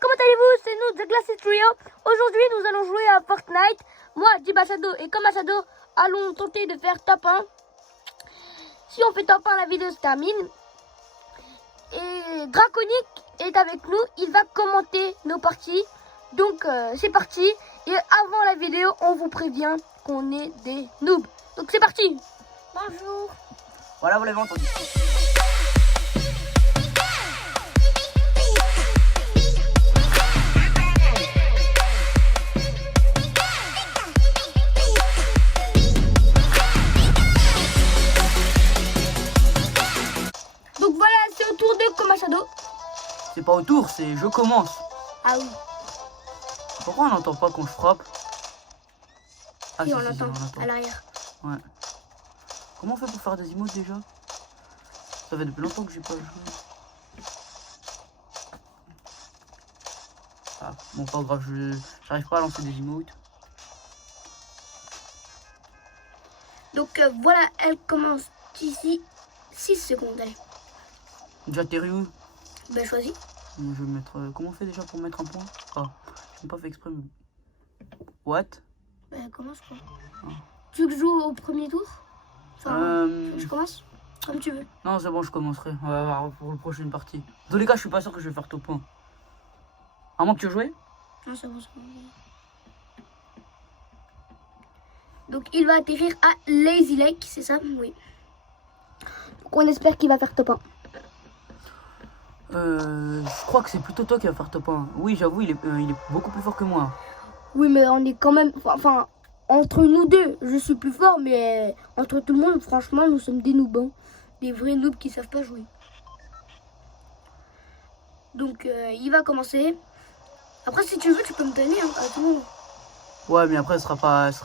comment allez-vous? C'est nous, The Glassy Trio. Aujourd'hui, nous allons jouer à Fortnite. Moi, Dibachado et Komachado allons tenter de faire top 1. Si on fait top 1, la vidéo se termine. Et Draconic est avec nous. Il va commenter nos parties. Donc, c'est parti. Et avant la vidéo, on vous prévient qu'on est des noobs. Donc, c'est parti. Bonjour. Voilà, vous l'avez entendu. Donc voilà, c'est au tour de Komachado. C'est pas au tour, c'est je commence. Ah oui. Pourquoi on n'entend pas quand je frappe? Ah, Si, si, on si, l'entend on à l'arrière. Ouais. Comment on fait pour faire des emotes déjà? Ça fait depuis longtemps que j'ai pas joué. Ah, bon, pas grave, j'arrive pas à lancer des emotes. Donc voilà, elle commence d'ici 6 secondes. Allez, Déjà, t'es où? ben choisis. Je vais mettre. Comment on fait déjà pour mettre un point? Ah, je n'ai pas fait exprès. Mais... What? Ben commence quoi. Ah. Tu veux que je joue au premier tour? Enfin, tu veux que je commence? Comme tu veux. Non, c'est bon, je commencerai. On va voir pour la prochaine partie. Dans tous les cas, je suis pas sûr que je vais faire top 1. À moins que tu aies joué? Non, c'est bon, c'est bon. Donc il va atterrir à Lazy Lake, c'est ça? Oui. Donc on espère qu'il va faire top 1. Je crois que c'est plutôt toi qui va faire top 1. Oui, j'avoue, il est beaucoup plus fort que moi. Oui, mais on est quand même... Enfin, entre nous deux, je suis plus fort, mais entre tout le monde, franchement, nous sommes des noobs. Hein. Des vrais noobs qui savent pas jouer. Donc, il va commencer. Après, si tu veux, tu peux me donner hein, à tout le monde. Ouais, mais après, ce sera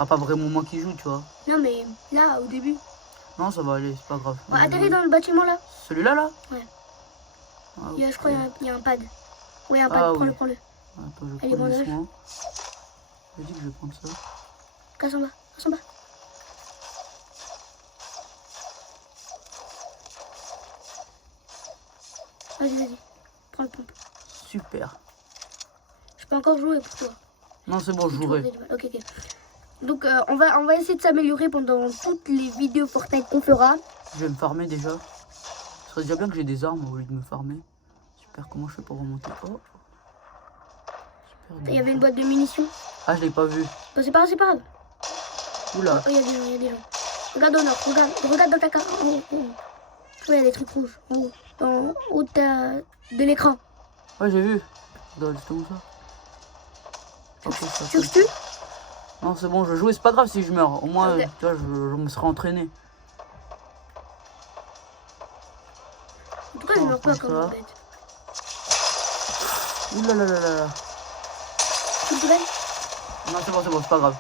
pas vraiment moi qui joue, tu vois. Non, mais là, au début. Non, ça va aller, c'est pas grave. Ouais, atterris dans le bâtiment, là. Celui-là, là? Ouais. Ah, Je crois qu'il y a un pad. Ouais, un pad, Ah, prends-le, oui. prends-le. Attends, je Allez, prends bandage. doucement. J'ai dit que je vais prendre ça. Casse en bas, casse en bas. Vas-y, vas-y. Prends le pompe. Super. Je peux encore jouer pour toi. Non, c'est bon, je jouerai. Ok, ok. Donc, on va essayer de s'améliorer pendant toutes les vidéos Fortnite qu'on fera. Je vais me farmer déjà. Ce serait déjà bien que j'ai des armes au lieu de me farmer. Super, comment je fais pour remonter? Oh. Super. Il y avait une boîte de munitions. Ah, je l'ai pas vu. Bah, c'est pas grave, c'est pas grave. Oula. Oh, il y a des gens, il y a des gens. Regarde au nord, regarde dans ta carte. En haut, en haut. Tu vois, il y a des trucs rouges. En haut, de l'écran. Ouais, j'ai vu. Regarde, c'est où ça? Ok, ça Tu veux que je tue? Non, c'est bon, je joue. C'est pas grave si je meurs. Au moins, Ok. tu vois, je me serai entraîné. En tout cas, je meurs pas comme comme ça. une bête. Oula là là là là. Tu te gagnes? Non, c'est bon, c'est pas grave.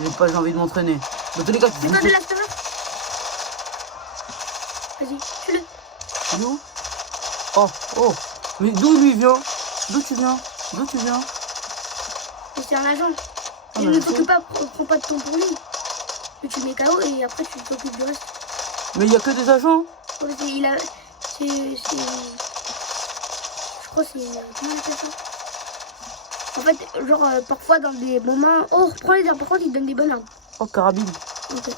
J'ai envie de m'entraîner. Dans tous les cas, C'est toi de l'acteur? Vas-y, tue-le. Il est où? Oh, oh. Mais d'où lui vient? D'où tu viens? D'où tu viens? Mais c'est un agent. Ah, Et bah, ne je t'occupe pas, prends pas de temps pour lui. Mais tu mets KO et après tu t'occupes du reste. Mais il y a que des agents? Ouais, il a. Je crois que c'est. Comment on appelle ça? En fait, genre, parfois dans des moments. Oh, reprends les armes. Par contre, il donne des bonnes armes. Oh, carabine. Ok.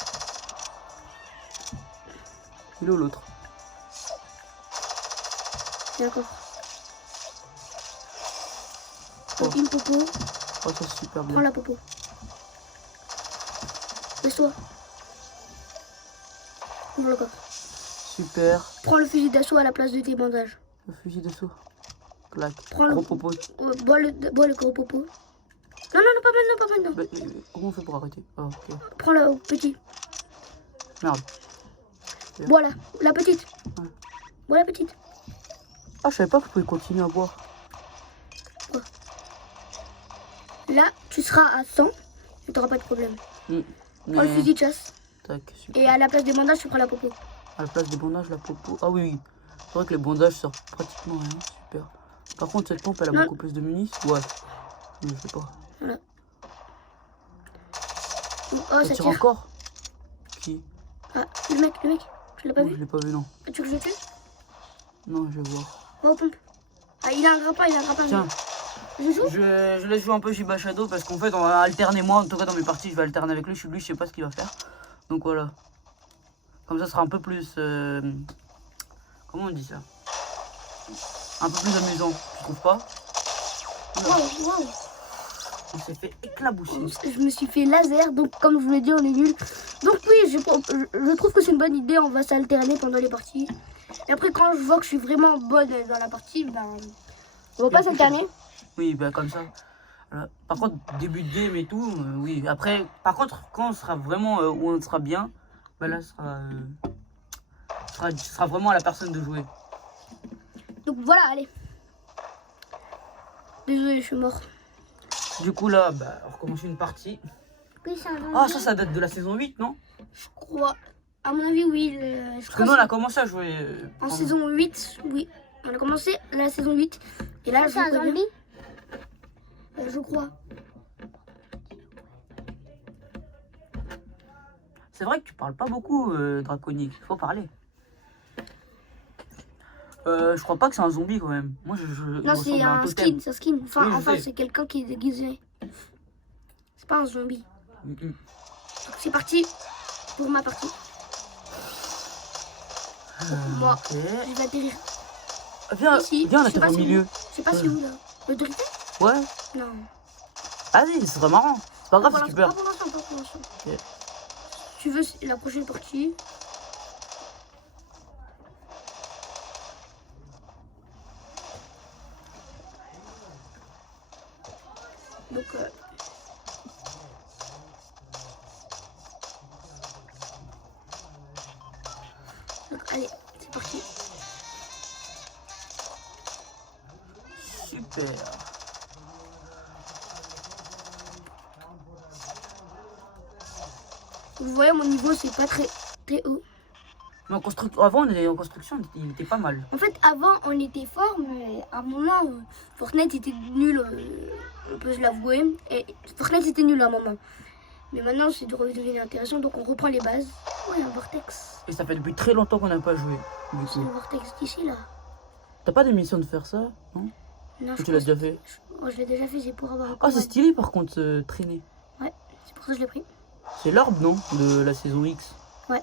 Il est où l'autre? D'accord. Oh. Une popo. Oh, ça c'est super Prends bien. la popo. Laisse-toi. Ouvre le coffre. Super. Prends le fusil d'assaut à la place de tes bandages. Le fusil d'assaut. Clac. Prends le. Gros popo. Bois le gros popo. Non, non, non, pas maintenant, pas maintenant. Bah, comment on fait pour arrêter? Ah, ok. Prends le petit. Merde. Bois la petite. Ouais. Bois la petite. Ah, je savais pas que je pouvais continuer à boire. Là, tu seras à 100 et tu n'auras pas de problème. Prends le fusil de chasse. Tac, super. Et à la place des bandages, tu prends la popo. À la place des bandages, la popo. Ah oui, oui. C'est vrai que les bandages servent pratiquement à rien. Super. Par contre, cette pompe, elle a Non. beaucoup plus de munitions. Ouais. Je sais pas. Voilà. Oh, Ça ça tire tire. encore? Qui? Ah, le mec, tu l'as pas Oh, vu? je l'ai pas vu, non. Tu veux que je le tue? Non, je vais voir. Va aux pompes. Ah, il a un grappin, il a un grappin. Tiens. Je joue. Je laisse jouer un peu Shiba Shadow parce qu'en fait on va alterner. Moi en tout cas dans mes parties je vais alterner avec lui. Lui je sais pas ce qu'il va faire. Donc voilà. Comme ça sera un peu plus... comment on dit ça? Un peu plus amusant, tu trouves pas? Wow. On s'est fait éclabousser. Je me suis fait laser, donc comme je vous l'ai dit, on est nul. Donc oui, je trouve que c'est une bonne idée, on va s'alterner pendant les parties. Et après, quand je vois que je suis vraiment bonne dans la partie, ben, on va pas s'alterner. Oui, ben comme ça. Voilà. Par contre, début de game et tout, oui. Après, par contre, quand on sera vraiment où on sera bien, ben là, ce sera vraiment à la personne de jouer. Donc voilà, allez. Désolé, je suis mort. Du coup, là, bah, on recommence une partie. Oui, c'est un Ah, ça date de la saison 8, non? Je crois. À mon avis, oui. Parce que nous, on a commencé à jouer. En saison 8, oui. On a commencé la saison 8. Et là, je un zombie je crois. C'est vrai que tu parles pas beaucoup, Draconic. Faut parler. Je crois pas que c'est un zombie quand même. Moi, non, c'est un skin, c'est un skin. Oui, Enfin, c'est quelqu'un qui est déguisé. C'est pas un zombie. Donc c'est parti pour ma partie. Moi, je vais atterrir. Viens, ici. viens, on atterrit au milieu. Je sais pas si où là. Le drifter? Ouais. Non. Vas-y, ce serait marrant. C'est pas grave si tu perds. Pas pour l'instant, pas pour l'instant. Ok. Tu veux la prochaine partie? Donc, allez, c'est parti. Super. Vous voyez, mon niveau, c'est pas très haut. Mais avant, on était en construction, il était pas mal. En fait, avant, on était fort, mais à un moment, Fortnite était nul. On peut se l'avouer. Et Fortnite était nul à un moment. Mais maintenant, c'est devenu intéressant, donc on reprend les bases. Ouais, un vortex. Et ça fait depuis très longtemps qu'on n'a pas joué. C'est le vortex d'ici, là. T'as pas d'émission de faire ça, non? Non, tu l'as déjà fait? Je l'ai déjà fait, c'est pour avoir un Ah, c'est stylé par contre, traîner. Ouais, c'est pour ça que je l'ai pris. C'est l'orbe, non? De la saison X. Ouais.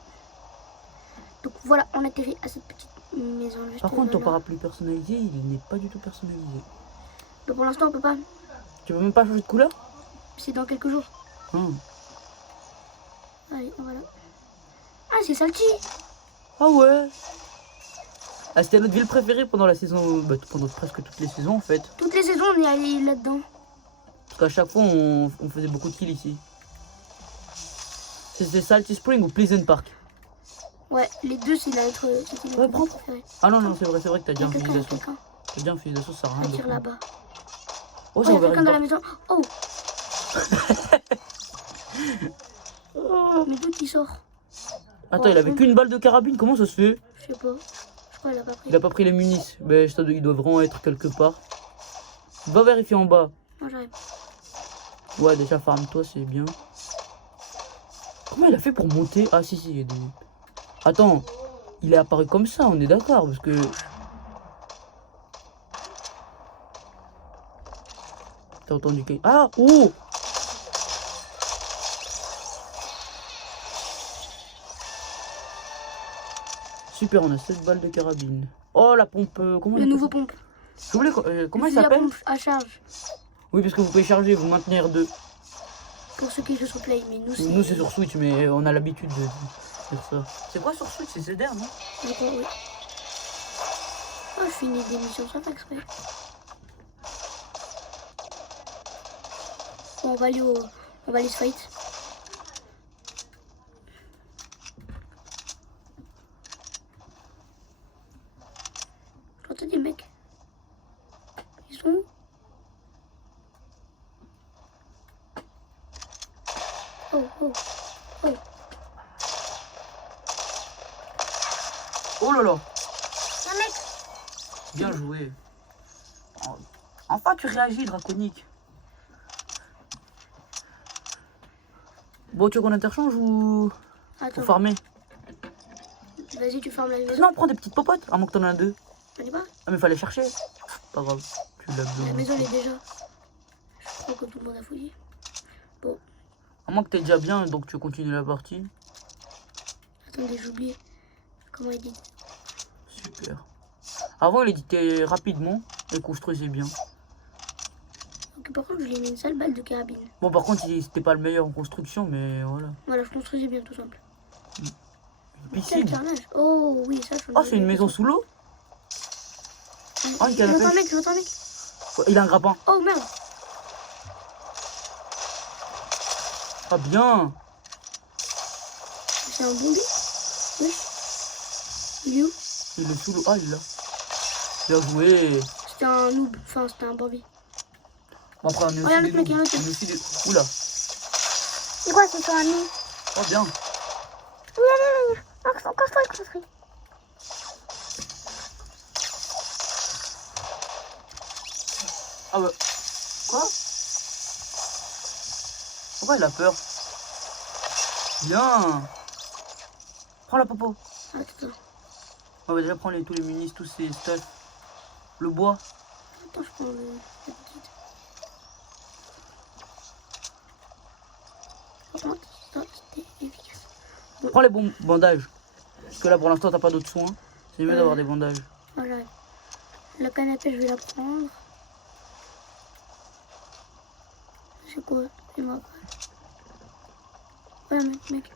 Donc voilà, on atterrit à cette petite maison. Juste par contre, ton parapluie personnalisé, il n'est pas du tout personnalisé. Mais pour l'instant, on peut pas. Tu peux même pas changer de couleur? C'est dans quelques jours. Allez, voilà. Ah, c'est Salty. Ah ouais. Ah, c'était notre ville préférée pendant la saison, bah, pendant presque toutes les saisons en fait. Toutes les saisons, on est allé là-dedans. Parce qu'à chaque fois, on faisait beaucoup de kills ici. C'était Salty Spring ou Pleasant Park? Ouais, les deux, c'est notre. Ouais, propre. Ah non, non, c'est vrai que t'as déjà un fusil d'assaut. Quelqu'un. T'as déjà un fusil d'assaut, ça sert à rien. Tire là-bas. Oh, il y a quelqu'un dans la maison. Oh. Mais d'où il sort? Attends, il avait qu'une balle de carabine, comment ça se fait? Je sais pas. Je crois qu'il a pas pris. Il a pas pris les munitions. Ben, il doit vraiment être quelque part. Va vérifier en bas. Non, j'arrive. Ouais, déjà, farme-toi, c'est bien. Comment il a fait pour monter? Ah, si, il y a des... Attends, il est apparu comme ça, on est d'accord, parce que... T'as entendu qu'il... Ah, oh! Super, on a 7 balles de carabine. Oh, la pompe... comment le nouveau pompe. J'oublie, comment il s'appelle? La pompe à charge. Oui, parce que vous pouvez charger, vous maintenir deux. Pour ceux qui jouent sur Play, mais nous c'est sur Switch, mais on a l'habitude de faire ça. C'est quoi sur Switch? C'est ZR, non? Oui. Oh, je finis des missions sans faire exprès. Bon, on va aller se fight. J'entends des mecs. Ils sont où? Oh. Oh là là. Un mec. Bien joué. Enfin tu réagis, Draconic. Bon, tu veux qu'on interchange ou... Attends. Pour farmer? Vas-y, tu farmes la maison. Non, prends des petites popotes, à moins que t'en aies deux. T'en as pas? Ah mais fallait chercher. Pas grave, tu l'as bien. La maison elle est déjà. crois que tout le monde a fouillé. À moins que t'es déjà bien, donc tu continues la partie. Attendez, j'ai oublié. Comment il dit? Super. Avant, il éditait rapidement et construisait bien. Ok, par contre, je lui ai mis une sale balle de carabine. Bon, par contre, c'était pas le meilleur en construction, mais voilà. Voilà, je construisais bien, tout simple. Une Quel piscine. carnage. Oh, oui, ça, je Oh, c'est une maison sous l'eau. Oh, une canne à J'entends un pêche. mec, j'entends un mec. Ouais, il a un grappin. Oh, merde. Ah, bien. C'est un bombi. Oui. Il est où? Il est sous l'eau. Ah, il est là. Bien joué. C'était un noob. Enfin, c'était un Bambi. Bon, après, on est Oh, y'a un aussi autre des mec, loups. y'a un autre On est mec. aussi des... Oula. C'est quoi, c'est sur un nid? Oh, bien. Oui, allez, allez. Construis. Ah ouais. Quoi? Pourquoi il a peur? Bien. Prends la popo. Attends, On va déjà prendre tous les munis, tous ces stuff. Le bois. je prends la petite. Franchement, ça, c'était efficace. Prends les bons bandages. Parce que là, pour l'instant, t'as pas d'autres soins. C'est mieux d'avoir des bandages. Voilà. La canne à pêche, je vais la prendre. C'est quoi? Il m'a pas. Ouais, mec.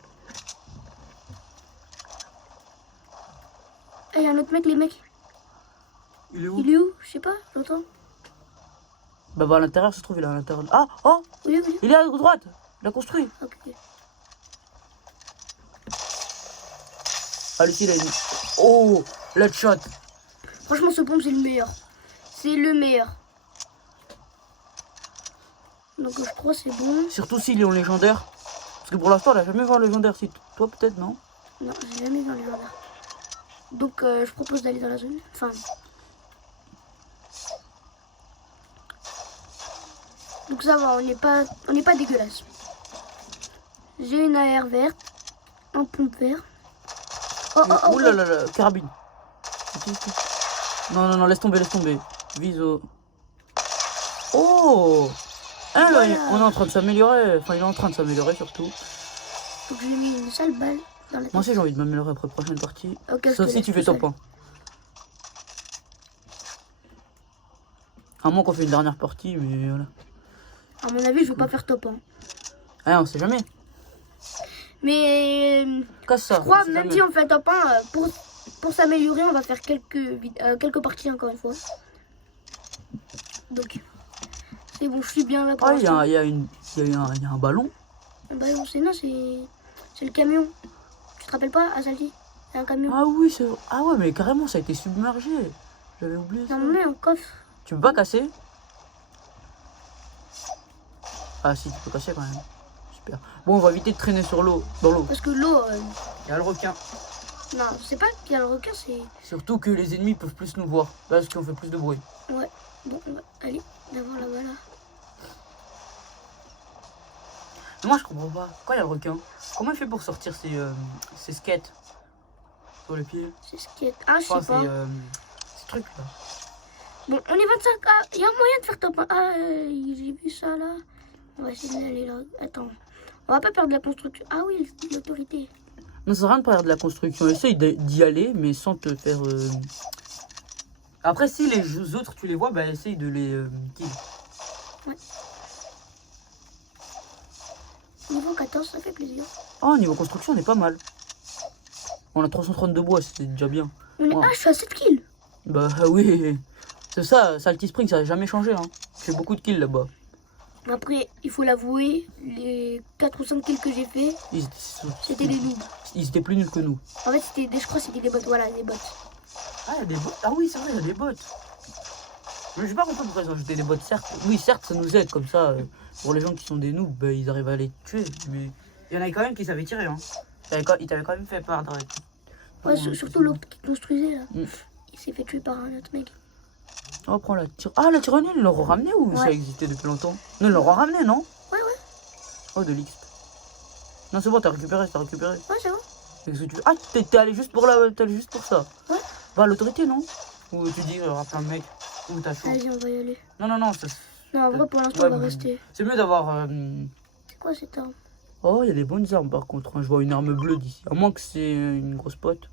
Eh, y'a un autre mec, les mecs. Il est où? Il est où? Je sais pas, j'entends. Bah, à l'intérieur, ça se trouve, il est à l'intérieur. Ah, oh, Oui. il est à droite. Il a construit. Ok. Ah, Lucie, il a une... Oh, l'headshot. Franchement, ce pompe, c'est le meilleur. C'est le meilleur. Donc, je crois que c'est bon. Surtout s'il est en légendaire. Parce que pour l'instant, il a jamais vu en légendaire. Si toi, peut-être, non? Non, j'ai jamais vu un légendaire. Donc, je propose d'aller dans la zone. Enfin. Donc, ça va, on n'est pas dégueulasse. J'ai une AR verte. Un pompe vert. Ouh là là là, carabine. Non, laisse tomber. Vise au... Oh ah, Voilà. on est en train de s'améliorer. Enfin, il est en train de s'améliorer surtout. Donc, j'ai mis une sale balle dans la tête. Moi aussi, j'ai envie de m'améliorer après la prochaine partie. Ok, je Sauf te si laisse tu fais tout top seul. 1. À moins qu'on fait une dernière partie, mais voilà. À mon avis, je vais pas faire top 1. Ah, on sait jamais. Mais Casse ça. je crois, on sait même jamais. si on fait top 1, pour s'améliorer, on va faire quelques parties encore une fois. Donc, c'est bon, je suis bien là pour Ah, il y l'instant. a un ballon. Bah non, c'est le camion. Tu te rappelles pas, Azaldi? C'est un camion. Ah oui, c'est... Ah ouais, mais carrément, ça a été submergé. J'avais oublié ça. Non, mais un coffre. Tu peux pas casser? Ah si, tu peux casser quand même. Super. Bon, on va éviter de traîner sur l'eau, dans l'eau. Parce que l'eau, Il y a le requin. non, c'est pas qu'il y a le requin, c'est... Surtout que les ennemis peuvent plus nous voir. Parce qu'on fait plus de bruit. Ouais, bon, on va aller d'abord là-bas, là. Mais moi, je comprends pas. Quand il y a le requin, comment il fait pour sortir ses skates sur les pieds? C'est ce qui est... Ah, je sais Enfin, pas. ces trucs là. Bon, on est 25. Ah, il y a moyen de faire top 1. Ah, j'ai vu ça là. On va essayer d'aller là. Attends. On va pas perdre la construction. Ah oui, l'autorité. Non, ça sert à rien de perdre de la construction. Essaye d'y aller, mais sans te faire... Après, si les autres, tu les vois, bah essaye de les kill. Ouais. Niveau 14, ça fait plaisir. Oh, niveau construction, on est pas mal. On a 332 bois, c'est déjà bien. On est... Ouais. Ah, je suis à 7 kills. Bah oui. C'est ça, Salty Spring, ça n'a jamais changé. Hein. J'ai beaucoup de kills là-bas. Après, il faut l'avouer, les 4 ou 5 kills que j'ai fait, c'était des noobs. Ils étaient plus nuls que nous. En fait, je crois que c'était des bots. Voilà, des bots. Ah, il y a des bots. Ah oui, c'est vrai, il y a des bots. Mais je sais pas compris pourquoi ils ont ajouté des bots, certes. Oui, certes, ça nous aide comme ça. Pour les gens qui sont des noobs, bah, ils arrivent à les tuer. Mais il y en avait quand même qui savaient tirer. Hein. Il t'avait quand même fait perdre. Ouais, surtout l'autre qui construisait là. Mm. Il s'est fait tuer par un autre mec. Oh, prends la tire. Ah, la tyrolienne, ils l'ont ramené ou ça Ouais. existait depuis longtemps? Non, ils l'ont ramené, non? Ouais. Oh, de l'XP. Non, c'est bon, t'as récupéré. Ouais, c'est bon. Qu'est-ce que tu... Ah, t'es allé juste pour t'es allé juste pour ça. Ouais. Bah, l'autorité, non? Ou tu dis, il y aura plein de mecs. Ou t'as chaud. Vas-y, on va y aller. Non, Non, en vrai, pour l'instant, Ouais, on va mais rester. c'est mieux d'avoir... C'est quoi cette arme? Oh, il y a des bonnes armes par contre. Hein. Je vois une arme bleue d'ici. À moins que c'est une grosse pote.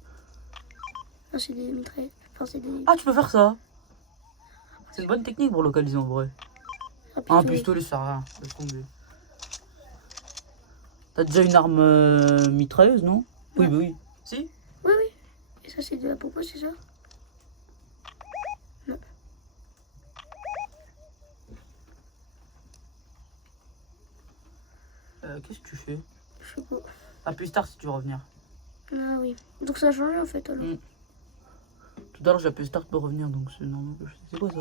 Non, c'est des mitraillettes. Enfin, c'est des. Ah, tu peux faire ça. C'est une bonne technique pour localiser en vrai. Ah, un pistolet, ça sert à rien. Laisse tomber. T'as déjà une arme mitrailleuse, non? Oui, bah oui. Si? Oui, oui. Et ça, c'est de la popo, c'est ça? Non. Qu'est-ce que tu fais? Je sais pas. Appuie start si tu veux revenir. Ah oui. Donc ça a changé en fait alors. Tout à l'heure j'ai appuyé start pour revenir donc c'est normal. C'est quoi ça?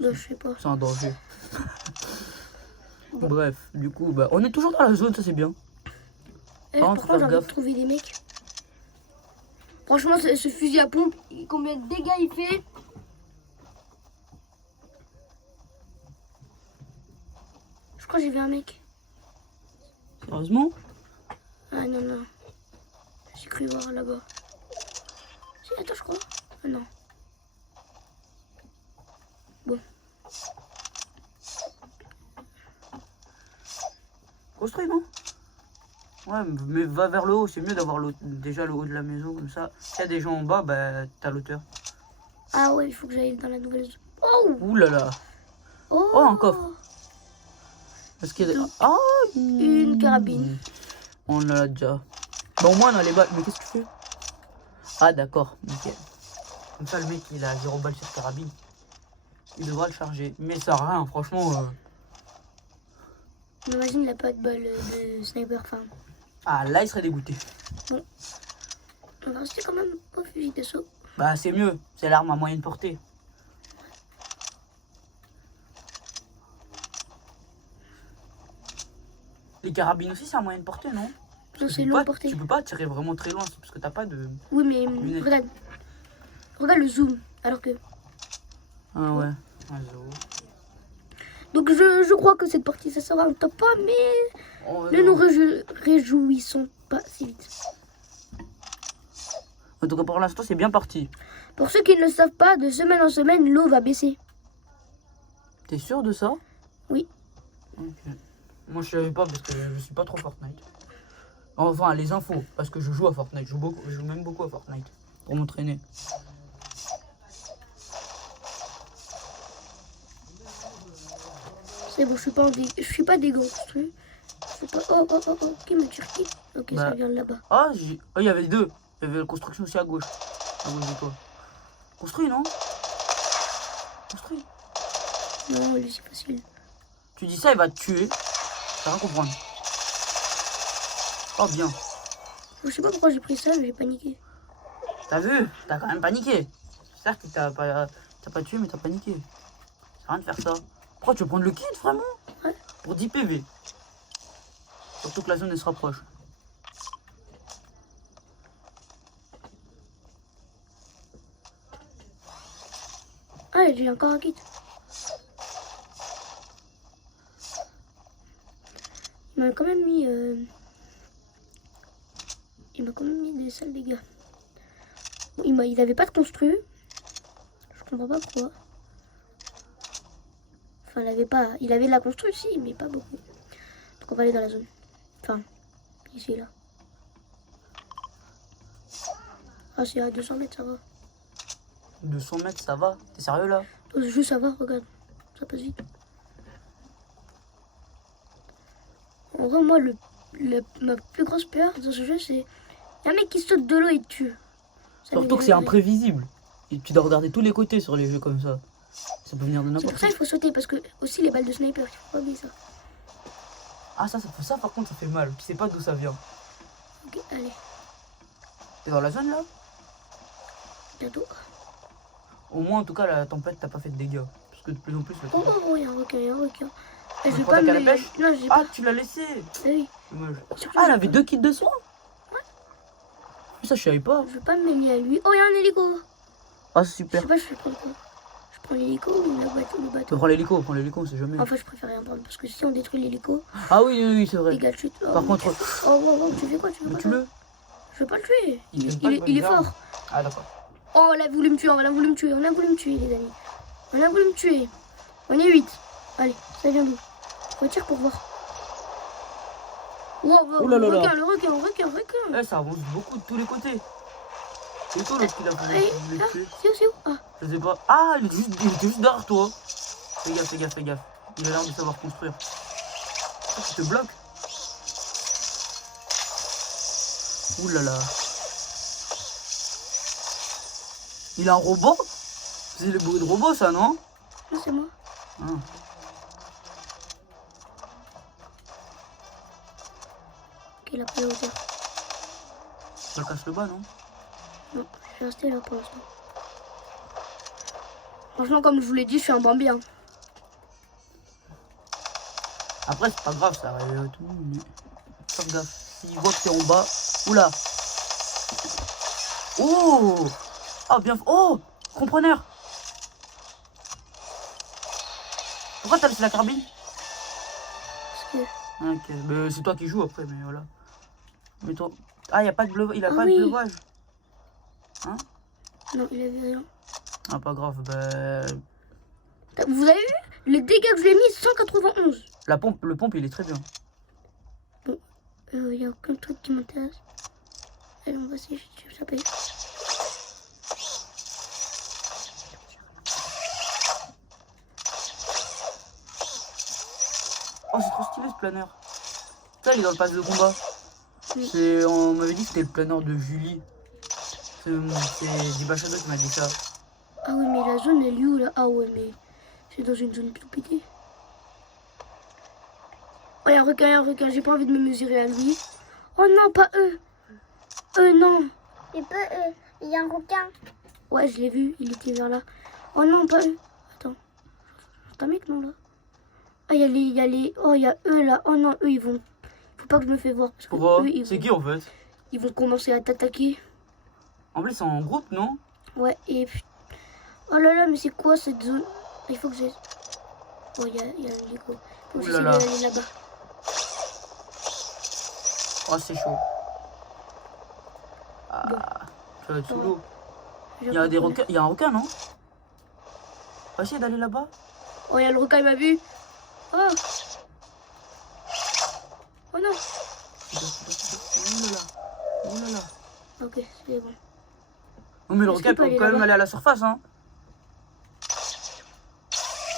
Bah, je sais pas. C'est un danger. Bref, du coup, bah, on est toujours dans la zone, ça c'est bien. Eh, Par par contre, contre, j'ai envie de gaffe. trouver des mecs. Franchement, ce fusil à pompe, combien de dégâts il fait? Je crois que j'ai vu un mec. Sérieusement? Ah non, non. J'ai cru voir là-bas. Si, attends, je crois. Ah non. Bon. Construit, non? Ouais, mais va vers le haut, c'est mieux d'avoir déjà le haut de la maison comme ça. S'il y a des gens en bas, bah t'as l'auteur. Ah ouais, il faut que j'aille dans la nouvelle zone. Oh! Ouh là là. Oh, Oh, un coffre. Parce qu'il y a des... Ah, une carabine. On en a déjà. Bon, moi on a les balles. Mais qu'est-ce que tu fais? Ah d'accord, nickel. Comme ça le mec il a 0 balles sur carabine. Il devra le charger. Mais ça sert à rien, franchement. Imagine, il n'a pas de balle de sniper. Enfin, Ah là il serait dégoûté. bon. On va rester quand même au fusil d'assaut. Bah c'est mieux, c'est l'arme à moyenne portée. Les carabines aussi c'est à moyenne portée, non? Non, Tu c'est peux long pas- porté. Tu peux pas tirer vraiment très loin, c'est parce que t'as pas de... Oui, mais lunettes. regarde. Regarde le zoom. Alors que. Ah ouais. Ah, zéro. Donc je crois que cette partie, ça sera un top 1, mais Oh, ne non. nous réjouissons pas si vite. En tout cas pour l'instant c'est bien parti. Pour ceux qui ne le savent pas, de semaine en semaine, l'eau va baisser. T'es sûr de ça? Oui. Ok. Moi je savais pas parce que je suis pas trop Fortnite. Enfin les infos, parce que je joue à Fortnite, je joue même beaucoup à Fortnite pour m'entraîner. C'est bon, je suis pas déconstruit. Oh, qui me tire qui? Ok, Bah. ça vient de là-bas. Ah, il y avait deux. Il y avait la construction aussi à gauche. À gauche de toi. Construit, non? Construit. Non, lui c'est facile. Tu dis ça, il va te tuer. Ça va comprendre. Oh, bien. Je sais pas pourquoi j'ai pris ça, mais j'ai paniqué. T'as vu? T'as quand même paniqué. Certes, t'as pas tué, mais t'as paniqué. Ça sert à rien de faire ça. Pourquoi tu veux prendre le kit, vraiment? Ouais. Pour 10 PV. Surtout que la zone, elle se rapproche. Ah, j'ai encore un kit. Il m'a quand même mis... Il m'a quand même mis des sales dégâts. Il avait pas de construit. Je comprends pas pourquoi. Enfin, il avait de la construit, si, mais pas beaucoup. Donc on va aller dans la zone. Enfin, ici, là. Ah, c'est à 200 mètres, ça va. 200 mètres, ça va? T'es sérieux, là? Juste ça va, regarde. Ça passe vite. En vrai, moi, ma plus grosse peur dans ce jeu, c'est... un mec qui saute de l'eau et te tue. Ça Surtout que c'est imprévisible. Et tu dois regarder tous les côtés sur les jeux comme ça. Ça peut venir de C'est n'importe pour ça où. qu'il faut sauter, parce que aussi les balles de sniper, il faut pas oublier ça. Ah, ça par contre, ça fait mal. Tu sais pas d'où ça vient. Ok, allez, T'es dans la zone, là? bientôt. Au moins, en tout cas, la tempête t'a pas fait de dégâts. Parce que de plus en plus, Oh, il y a un requin, il y a un requin. Eh, je vais prends pas ta me... canne à pêche. Non, j'ai Ah, pas... tu l'as laissé. Ah oui. Dommage. Surtout, Ah, elle je avait vais 2 kits de soins. Ouais. Ça, je savais pas. Je vais pas me mêler à lui. Oh, il y a un hélico. Ah, c'est Je super. sais pas, je vais prendre quoi. Je prends l'hélico ou le bateau. Prends l'hélico, on sait jamais. Enfin, je préfère rien prendre, parce que si on détruit l'hélico, Ah oui, c'est vrai. dégâts de chute. Oh, Par contre, Oh, tu fais quoi? Tu fais mais quoi? tue-le. Je vais pas le tuer. Il aime pas les Il est bonnes armes. fort. Ah, d'accord. Oh, on a voulu me tuer, les amis. On a voulu me tuer, les amis. On a voulu me tuer. On est 8. Allez, Ça vient d'où? Retire pour voir. Wow, Oh là là là. le requin. Eh, ça avance beaucoup de tous les côtés. C'est toi l'autre qui l'a fait. Allez, Je l'ai là, tué. c'est où? Ah, Je sais pas. Ah, il était juste derrière toi. Fais gaffe, fais gaffe, fais gaffe. Il a l'air de savoir construire. Oh, tu te bloques. Ouh là là. Il a un robot? C'est le bruit de robot ça, non? non, c'est moi. Ah. Ok, il a pris la hauteur. Ça casse le bas, non? Non, je vais rester là pour l'instant. Franchement, comme je vous l'ai dit, je suis un Bambi. Hein. Après, c'est pas grave, ça arrive tout. Mais fais gaffe. S'il voit que t'es en bas. Oula. Oh. Ah, bien. Oh. Compreneur. Pourquoi t'as laissé la carbine? Parce que... Ok, mais c'est toi qui joues après, mais voilà. Mais toi. Ah, il a pas de bleu. Il a Ah pas oui. de bleuvage. Hein? Non, il avait rien. Ah, pas grave. Ben. Vous avez vu le dégât que je lui ai mis? 191. Le pompe, il est très bien. Il n'y a aucun truc qui m'intéresse. Allez, on va essayer de choper. Oh, c'est trop stylé ce planeur. Ça, il est dans le pass de combat. Oui. On m'avait dit que c'était le planeur de Julie. C'est Dibachado qui m'a dit ça. Ah oui, mais la zone, elle est où là? Ah ouais, mais c'est dans une zone plutôt pétée. Oh, il y a un requin, j'ai pas envie de me mesurer à lui. Oh non, pas eux. Non. Il y a un requin. Ouais, je l'ai vu, il était vers là. Oh non, pas eux. Attends. C'est un mec, non, là? Ah, il y a les... Oh, il y a eux, là. Oh non, eux, ils vont... Faut pas que je me fais voir. Parce que Pourquoi? eux, ils C'est vont... qui en fait? Ils vont commencer à t'attaquer. En plus, c'est en groupe, non? Ouais, et puis... Oh là là, mais c'est quoi cette zone? Il faut que j'ai... Oh, il y a un hélico. Faut que Ouh j'essaie là là. d'aller là-bas. Oh, c'est chaud. Ah, ça va être sous l'eau. Il y a des requins. Il y a un requin, non? On va essayer d'aller là-bas. Oh, il y a le requin, il m'a vu. Oh. Oh non. Oh là là. Oh là là. Ok, c'est bon. Non, mais le Est-ce requin qu'il peut peut aller quand même là-bas? aller à la surface, hein.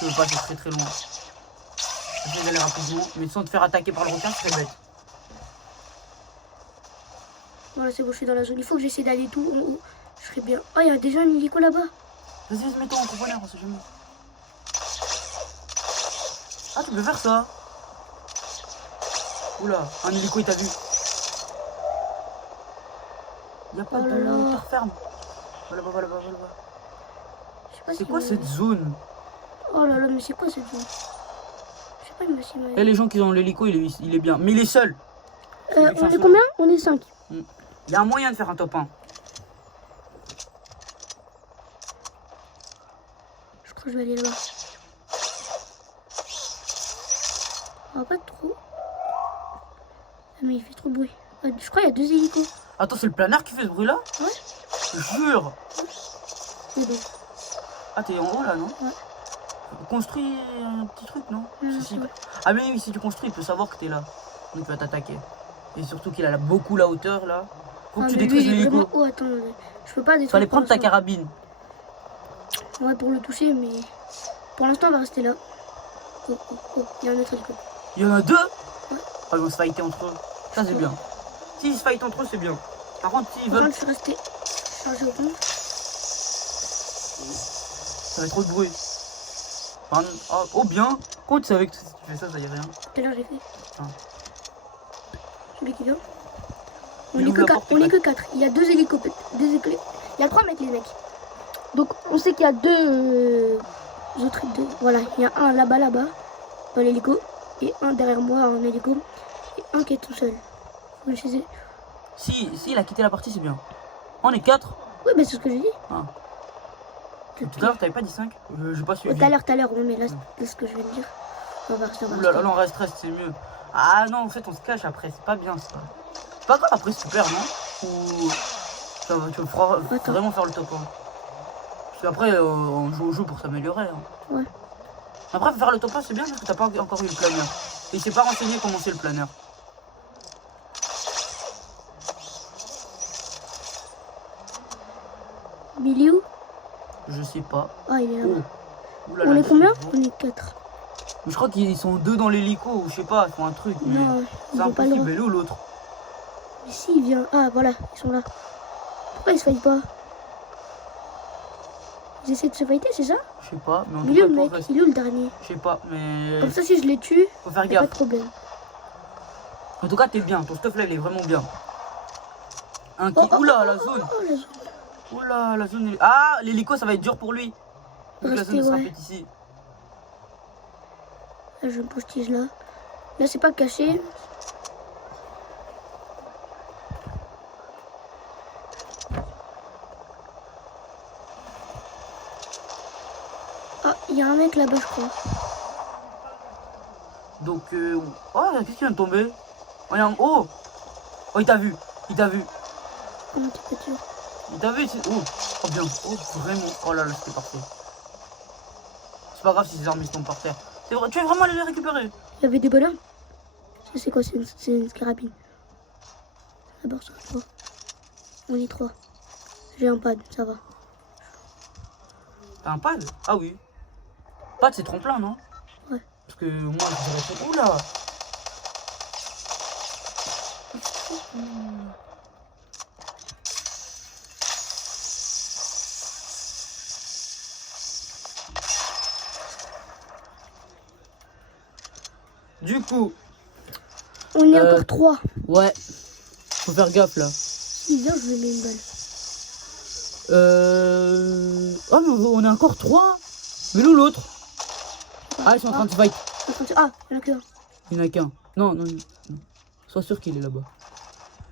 Je veux pas, c'est très très loin. J'essaie d'aller rapidement, mais sans te faire attaquer par le requin, c'est bête. Voilà, c'est bon, je suis dans la zone. Il faut que j'essaie d'aller tout en haut. Je serais bien. Oh, il y a déjà un hélico là-bas. Vas-y, mets-toi en compreneur, on sait jamais. Ah, tu peux faire ça? Oula, un hélico, il t'a vu. Il n'y a pas Oh là de là. terre ferme. Voilà, voilà, voilà. Je sais pas C'est si quoi vous- cette zone? Oh là là, mais c'est quoi cette zone? Je sais pas, il m'a si mal. Et les gens qui ont l'hélico, il est bien. Mais il est seul. On est combien? On est 5. Il y a un moyen de faire un top 1. Je crois que je vais aller là-bas. Oh, pas trop. Ah, mais il fait trop de bruit. Ah, je crois qu'il y a 2 hélicos. Attends, c'est le planeur qui fait ce bruit-là? Ouais. Je jure. Mais bon. Ah, t'es en haut là, non? Ouais. Construis un petit truc, non? Si. Ouais. Ah, mais oui, si tu construis, il peut savoir que t'es là. Donc il va t'attaquer. Et surtout qu'il a beaucoup la hauteur là. Faut que Ah, tu mais détruises lui, il est l'hélico. vraiment... Oh, attends, je peux pas détruire. Fallait pour prendre ta l'instant. carabine. Ouais, pour le toucher, mais pour l'instant, on va rester là. Oh, oh, oh, il y a un autre hélico. Il y en a deux? Ouais. Ah, ils vont se fighter entre eux. Ça, c'est bien. S'ils se fightent entre eux, c'est bien. Par contre, s'ils Par veulent. contre, je suis resté chargé au compte. Ça fait trop de bruit. Pardon. Oh, bien. Quand tu savais que si tu fais ça, ça y est rien. Tout à l'heure, j'ai fait. Ah. Celui qui vient. On Il est ouvre que la 4. porte, On est ouais. que 4. Il y a 2 hélicos. Il y a 3 mecs, les mecs. Donc, on sait qu'il y a 2 autres. Voilà, il y a un là-bas, dans l'hélico. Et un derrière moi en hélico. Et un qui est tout seul. Faut que je sais- Si il a quitté la partie, c'est bien. On est 4. Oui, mais c'est ce que j'ai dit. Ah. Tout à l'heure, t'avais pas dit 5? J'ai pas suivi. Tout à l'heure, oui, mais là, c'est ce que je viens de dire. On va rester, on va Oula, rester. non, reste, c'est mieux. Ah non, en fait, on se cache après, c'est pas bien ça. C'est pas grave, après, c'est super, non? Ou tu vas vraiment faire le top 1. Parce qu'après, on joue au jeu pour s'améliorer. Hein. Ouais. Après, faire le top 1, c'est bien parce que t'as pas encore eu le planeur. Et il s'est pas renseigné comment c'est le planeur. Billy où? Je sais pas. Ah, il est là. Oh. Ouh là On là, est combien? c'est bon. On est 4. Mais je crois qu'ils sont 2 dans l'hélico ou je sais pas, ils font un truc. Mais Non, c'est ils ont pas le impossible. droit. Et où l'autre? Ici, il vient. Ah, voilà, ils sont là. Pourquoi ils se fightent pas? Ils essaient de se fighter, c'est ça? Je sais pas, mais en Il est où tout le cas, mec? toi, reste- Il est où le dernier? Je sais pas, mais Comme ça, si je les tue, faut faire y a pas gaffe. de problème. En tout cas, t'es bien, ton stuff là il est vraiment bien. Un qui. Oh, oh, Oula, oh, la oh, zone. oh, la zone. Oula, la zone. Ah, l'hélico ça va être dur pour lui. Donc la Restez, zone sera ouais. faite ici. Là, je me postige là. Là, c'est pas caché. Ah, il y a un mec là-bas, je crois. Donc, oh, qu'est-ce qui vient de tomber? Oh, il y a un. Oh, oh, il t'a vu. Il t'a vu. Comment t'es pas sûr? Il t'a vu. Oh, oh, bien. Oh, vraiment. Oh là là, c'était parfait. C'est pas grave si ces armes ils tombent par terre. Tu veux vraiment aller les récupérer? Il y avait des bonhommes. Ça, c'est quoi? C'est une carabine. D'abord, ça, 3. On est 3. J'ai un pad, ça va. T'as un pad? Ah oui. Pad, c'est tremplin, non? Ouais. Parce que moi, je dirais ça. Oula! Du coup, On est encore 3. ouais, faut faire gaffe là. S'il vient, je lui mets une balle. Oh, mais on est encore 3. Mais où l'autre? Ah, ils sont en train de se fight. Ah, il y en a qu'un. Il n'y en a qu'un. Non, non, non. Sois sûr qu'il est là-bas.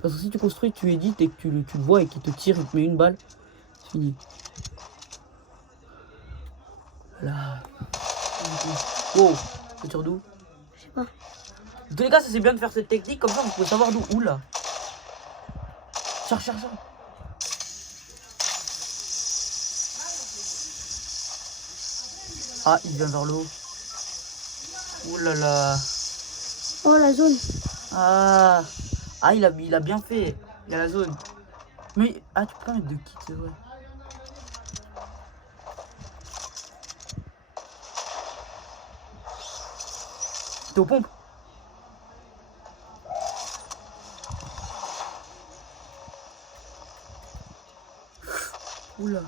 Parce que si tu construis, tu édites et que tu le vois et qu'il te tire, il te met une balle, c'est fini. Là. Wow, c'est sur d'où? Je sais pas. En tous les cas, ça c'est bien de faire cette technique, comme ça vous pouvez savoir d'où. Ouh là. Cherche. Ah, il vient vers le haut. Ouh là là. Oh, la zone. Ah, il a bien fait. Il y a la zone. Mais, ah, tu peux pas mettre de kit, c'est vrai. T'es aux pompes? Oula.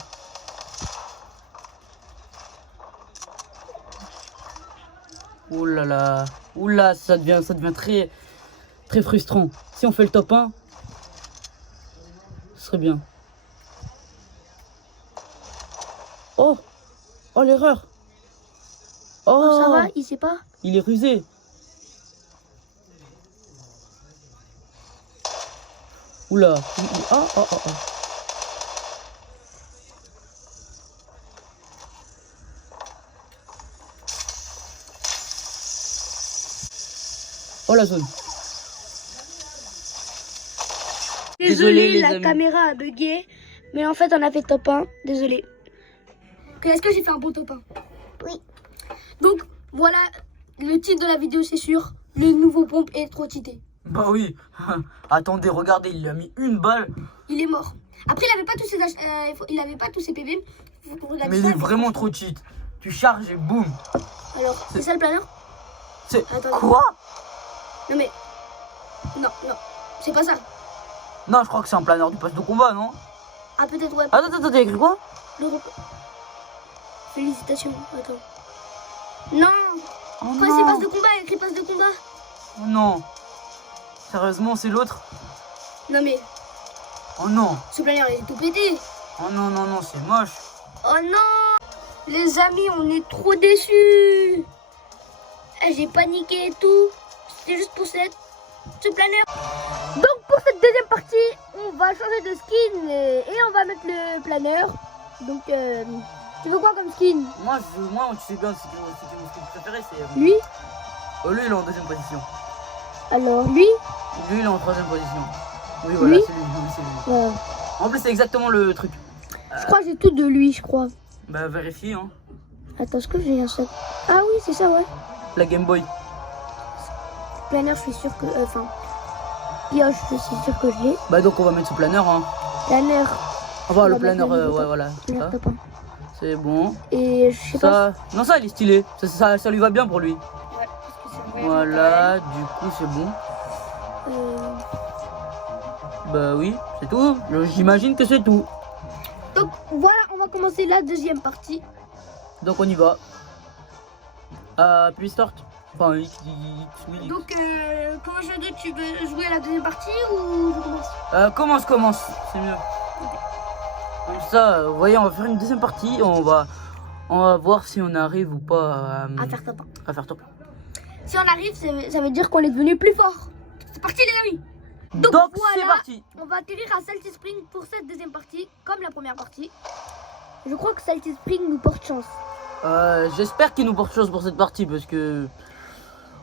Oula là. Oula, ça devient très, très frustrant. Si on fait le top 1, ce serait bien. Oh, oh l'erreur. Oh, ça va, il sait pas. Il est rusé. Oula. Oh. Oh la zone. Désolé, la les amis. caméra a bugué. Mais en fait, on a fait top 1. Désolé. Ok, est-ce que j'ai fait un bon top 1? Oui. Donc, voilà. Le titre de la vidéo, c'est sûr. Le nouveau pompe est trop cheaté. Bah oui. Attendez, regardez, il a mis une balle. Il est mort. Après, il avait pas tous ses il avait pas tous ses PV. Faut qu'on regarde Mais il ça. est vraiment trop cheat. Tu charges et boum. Alors, c'est ça le planeur? C'est Attends. quoi? Non mais... Non, c'est pas ça. Non, je crois que c'est un planeur du pass de combat, non? Ah peut-être ouais. Attends, t'as écrit quoi? l'Europe. Félicitations, attends. Non, Oh pourquoi c'est passe de combat, il y a écrit passe de combat. Oh non. Sérieusement, c'est l'autre? Non mais, Oh non. ce planeur il est tout pété. Oh non, c'est moche. Oh non. Les amis, on est trop déçus. J'ai paniqué et tout. C'était juste pour ce planeur. Donc pour cette deuxième partie, on va changer de skin et on va mettre le planeur. Donc tu veux quoi comme skin? Moi, tu sais bien, c'est mon skin préféré, c'est... Lui? Lui, il est en deuxième position. Alors lui? Lui, il est en troisième position. Oui, voilà, Lui c'est lui. Oui, c'est lui. Ouais. En plus, c'est exactement le truc. Je crois que j'ai tout de lui, je crois. Bah, vérifie, hein. Attends, est-ce que j'ai un sac? Ah oui, c'est ça, ouais. La Game Boy. Planeur, je suis sûr que... Enfin... pioche, je suis sûr que je l'ai. Bah donc on va mettre ce planeur. Hein. Planeur. Enfin, On le va planeur, mettre le ouais, top. voilà. Planeur Ça, top 1. c'est bon. Et je sais pas... Ça... Non, ça, il est stylé. Ça lui va bien pour lui. Ouais, parce que c'est vrai. Voilà, du coup, c'est bon. Bah oui, c'est tout. J'imagine que c'est tout. Donc voilà, on va commencer la deuxième partie. Donc on y va. Puis start. Enfin, oui. Donc, comment tu veux jouer à la deuxième partie ou je commence? Commence. C'est mieux. Comme ça, vous voyez, on va faire une deuxième partie. On va voir si on arrive ou pas À faire top 1. à faire top. Si on arrive, ça veut dire qu'on est devenu plus fort. C'est parti les amis. Donc c'est voilà, parti. on va atterrir à Salty Spring pour cette deuxième partie, comme la première partie. Je crois que Salty Spring nous porte chance. J'espère qu'il nous porte chance pour cette partie parce que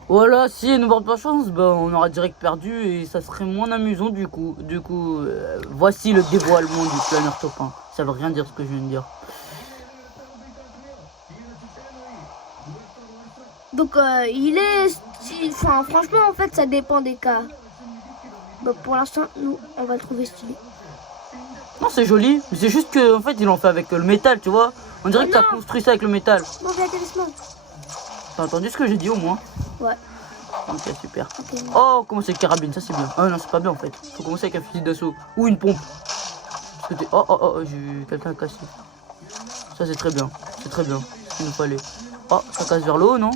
voilà, si il nous porte pas chance, ben on aura direct perdu et ça serait moins amusant du coup. Voici le dévoilement du planeur top 1. Ça veut rien dire ce que je viens de dire. Donc enfin, franchement en fait ça dépend des cas. Bah, pour l'instant nous on va le trouver stylé. Non, c'est joli, mais c'est juste que en fait ils l'ont fait avec le métal, tu vois. On dirait que t'as construit ça avec le métal. Bon, intéressant. T'as entendu ce que j'ai dit au moins? Ouais. Ok, super. Ok. Oh, commencer avec carabine, ça c'est bien. Ah non, c'est pas bien en fait. Faut commencer avec un fusil d'assaut ou une pompe. J'ai quelqu'un à casser. Ça c'est très bien. C'est très bien. Il nous fallait. Oh, ça casse vers le haut, non?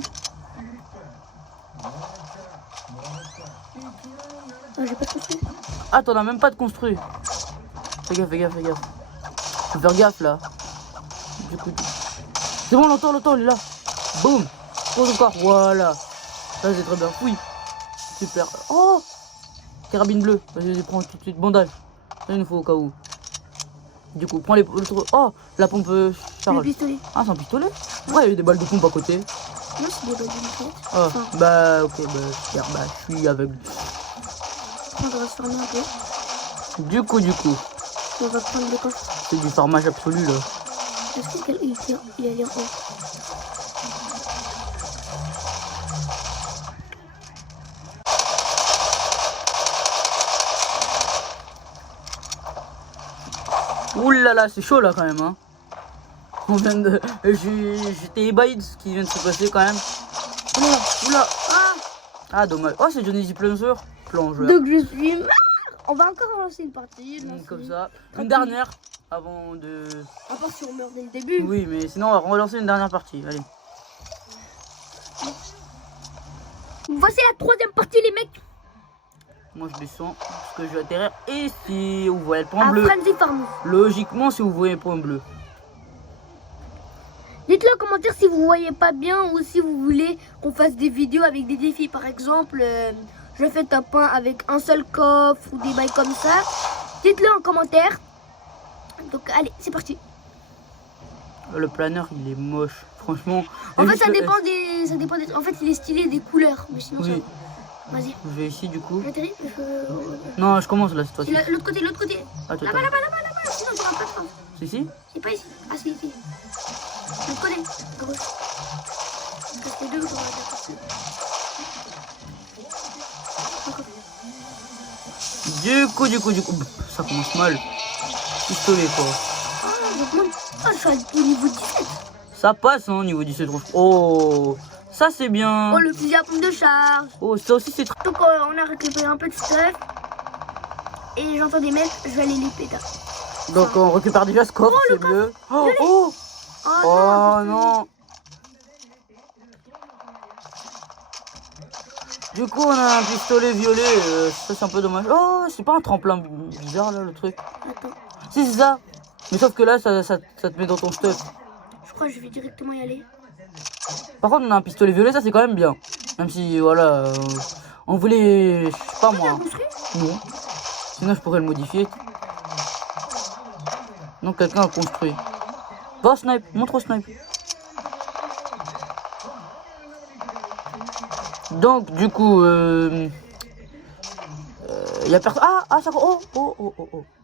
J'ai pas construit. Ah, t'en as même pas de construit. Fais gaffe. Faut faire gaffe là. Du coup. C'est bon, l'entend, il est là. Boum. Pose encore. Voilà. Ça c'est très bien. Oui. Super. Oh. Carabine bleue. Vas-y, prends tout de suite. Bandage. Ça il nous faut au cas où. Du coup, prends le truc. Oh, la pompe charge. Le pistolet. Ah, c'est un pistolet? Ouais, il y a des balles de pompe à côté. Non, c'est des balles de mitraillette. Oh, Enfin, bah, ok, bah, super. Bah, je suis aveugle. on va se fermer un peu. Du coup, On va prendre le coffre. c'est du farmage absolu là. Est-ce qu'il est en haut? Ouh là là, c'est chaud là quand même, hein. On vient de. J'étais ébahi de ce qui vient de se passer quand même. Oula. Ah, dommage. Oh, c'est Johnny Plongeur. Donc je suis mort. On va encore relancer une partie. Comme ça. Une dernière avant de. À part si on meurt dès le début. Oui, mais sinon, on va relancer une dernière partie. Allez. Voici la troisième partie, les mecs. Moi, je descends parce que je vais atterrir ici. Vous voyez le point À bleu. Frenzy Farm. Logiquement, si vous voyez le point bleu. Dites-le en commentaire si vous voyez pas bien ou si vous voulez qu'on fasse des vidéos avec des défis. Par exemple, je fais top 1 avec un seul coffre ou des bails comme ça. Dites-le en commentaire. Donc allez, c'est parti. Le planeur, il est moche. Franchement. En fait, ça dépend des... En fait, il est stylé des couleurs. Mais sinon, Oui. ça va. Vas-y. Je vais ici du coup. J'atterris. Non, je commence là cette fois-ci. L'autre côté. Attends, Là-bas. Sinon, tu n'auras pas de chance. C'est ici? C'est pas ici. Ah, c'est ici. L'autre côté. À gauche. Parce que les deux, j'aurais bien. Du coup, ça commence mal. Pistolet quoi. Je suis au niveau 17. Ça passe hein, au niveau 17 rouge. Oh, ça c'est bien. Oh, le fusil à pompe de charge. Oh, ça aussi c'est très. Donc, on a récupéré un peu de stuff. Et j'entends des mecs, je vais aller les péter. Donc on récupère déjà ce coffre, c'est bleu. Oh non. Du coup on a un pistolet violet, ça c'est un peu dommage. Oh, c'est pas un tremplin bizarre là le truc. Attends, Si c'est ça. Mais sauf que là ça te met dans ton stuff. je crois que je vais directement y aller. Par contre on a un pistolet violet, ça c'est quand même bien. Même si voilà, on voulait, je sais pas moi. Non. Sinon je pourrais le modifier. Donc quelqu'un a construit. Va snipe, montre au snipe. Donc du coup, y a personne. Ah ça. Oh.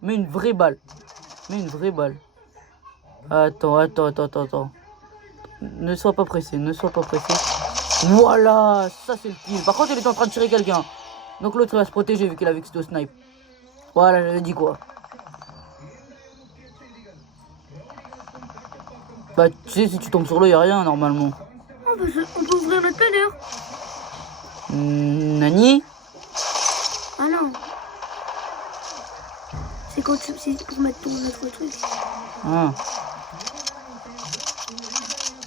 Mais une vraie balle. Attends. Ne sois pas pressé, ne sois pas pressé. Voilà, ça c'est le kill. Par contre, il est en train de tirer quelqu'un. Donc l'autre il va se protéger vu qu'il a Vexto Snipe. Voilà, j'avais dit quoi. Bah, tu sais, si tu tombes sur l'eau, y a rien normalement. Oh, bah, on peut ouvrir notre planeur. Nani? Ah non. C'est quand c'est pour mettre ton autre truc. Ah.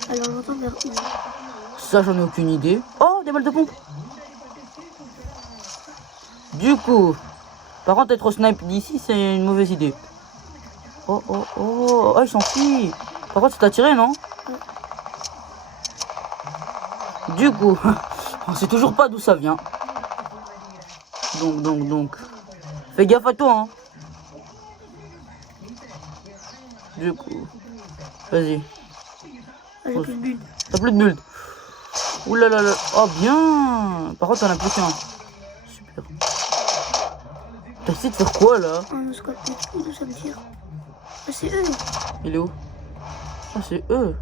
Alors j'entends vers où? Ça, j'en ai aucune idée. Oh, des balles de pompe. Du coup, par contre, être au snipe d'ici, c'est une mauvaise idée. Oh, oh, oh, oh, il s'enfuit. Par contre, c'est tiré, non? Du coup, on sait toujours pas d'où ça vient. Donc. Fais gaffe à toi, hein. Du coup, vas-y. Ah, j'ai plus de bulles. T'as plus de bulles. Ouh là là là. Oh, bien. Par contre, t'en as plus qu'un. Super. T'as essayé de faire quoi, là? Oh non, c'est quoi? D'où ça me tire? Ah, c'est eux. Il est où? Ah, c'est eux.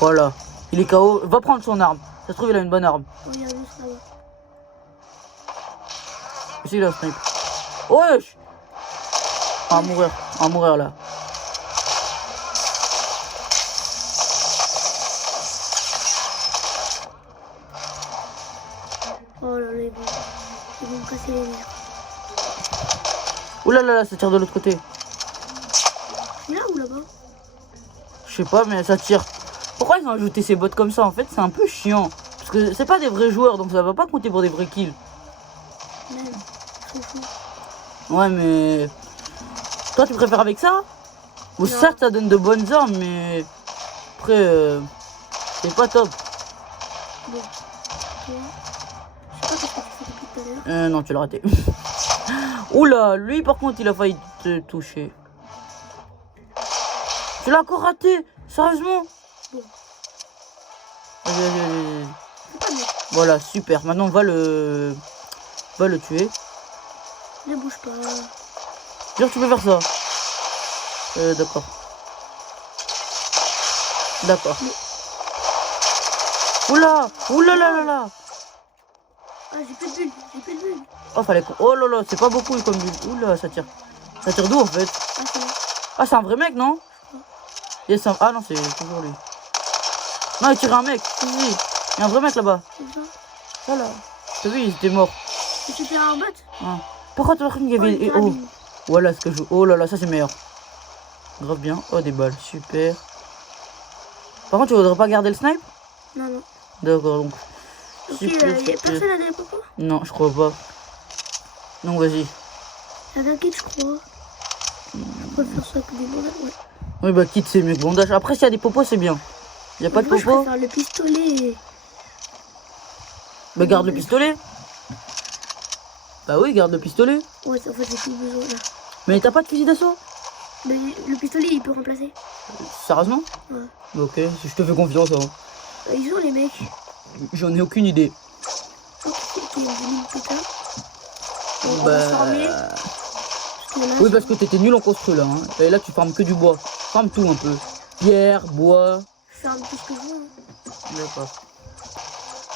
Voilà. Il est KO. Va prendre son arme. Ça se trouve, il a une bonne arme. Regarde, ça va. Ici, il a un snipe. Wesh! À mourir là. Oh là là, ils vont me casser les nerfs. Ouh là là là, ça tire de l'autre côté. Là ou là-bas? Je sais pas, mais ça tire. Pourquoi ils ont ajouté ces bots comme ça? En fait, c'est un peu chiant. Parce que c'est pas des vrais joueurs, donc ça va pas compter pour des vrais kills. Même, c'est fou. Ouais, mais... Toi, tu préfères avec ça? Ou certes, ça donne de bonnes armes, mais... Après, c'est pas top. Bon. Toi, je sais pas ce que tu fais depuis tout à l'heure. Non, tu l'as raté. Oula, lui, par contre, il a failli te toucher. Tu l'as encore raté? Sérieusement? Bon. Vas-y. C'est pas mieux. Voilà, super. Maintenant, on va le tuer. Ne bouge pas. Genre, tu peux faire ça. D'accord. D'accord. Oula, oula là là là. Ah, j'ai plus de bulles. Oh, fallait qu'on... Oh là là, c'est pas beaucoup comme bulle. Oula, ça tire. Ça tire d'où en fait? Ah, c'est bon. Ah, c'est un vrai mec, non? Yes, ah non, c'est toujours lui. Non, il tire un mec. Si. Il y a un vrai mec là-bas. C'est ça. Voilà. T'as vu, il était mort. Et c'était un bot? Ah. Pourquoi tu as qu'il y avait... une Oh, carabine. voilà ce que je joue. Oh là là, ça c'est meilleur. Grave bien. Oh, des balles. Super. Par contre, tu voudrais pas garder le snipe? Non. D'accord, donc. Ok, Super. personne a des propos? Non, je crois pas. Donc, vas-y. Il y avait un kit, je crois. Je préfère ça que des bandages, ouais. Oui, bah, quitte, c'est mieux que bandage. Après, s'il y a des popos, c'est bien. Il y a pas de Moi, je popos? préfère le pistolet. Bah, garde le pistolet. Bah, oui, garde le pistolet. Ouais, en fait, j'ai plus besoin là. Mais t'as pas de fusil d'assaut? Mais le pistolet, il peut remplacer. Sérieusement? Ouais. Ok, si je te fais confiance, hein. Ils ont les mecs. J'en ai aucune idée. Ok, il y a une putain. On Bah, va se farmer. oui, parce que t'étais nul en construit là. Hein. Et là, tu farmes que du bois. Farme tout un peu. Pierre, bois. Je ferme tout ce que je veux. Hein. D'accord.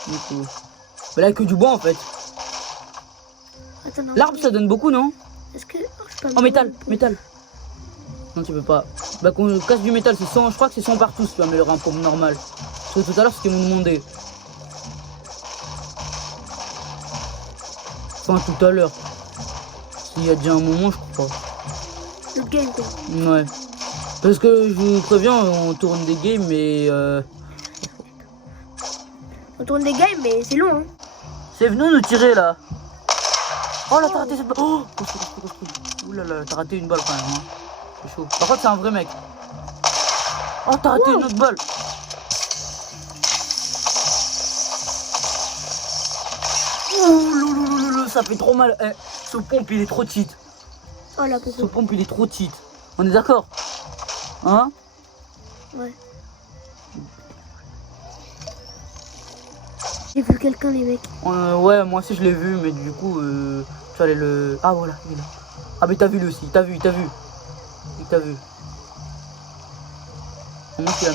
Du coup. Mais là, que du bois en fait. Attends, non. L'arbre, ça donne beaucoup, non? Est-ce que. Oh, je peux Oh, métal. Non, tu peux pas. Bah, qu'on casse du métal, c'est 100. Je crois que c'est 100 partout si tu améliorer un pompe normal. Parce que tout à l'heure, c'est ce qu'ils m'ont demandé. Enfin, tout à l'heure. Il y a déjà un moment, je crois. Le game, quoi. Ouais. Parce que je vous préviens, on tourne des games, mais On tourne des games, mais c'est long, hein. c'est venu nous tirer là. Oh là, t'as raté cette balle. Oh, construis. Ouh là là, t'as raté une balle quand même. Hein. C'est chaud. Par contre, c'est un vrai mec. Oh, t'as raté une autre balle. Oh, loulou, ça fait trop mal. Eh, ce pompe, il est trop cheat. Oh la Ce popo. pompe, il est trop cheat. On est d'accord? Hein? Ouais. J'ai vu quelqu'un, les mecs. Ouais, moi aussi je l'ai vu, mais du coup, tu allais le... Ah voilà, il est là. Ah mais t'as vu lui aussi, il t'a vu. Il t'a vu. mec il a...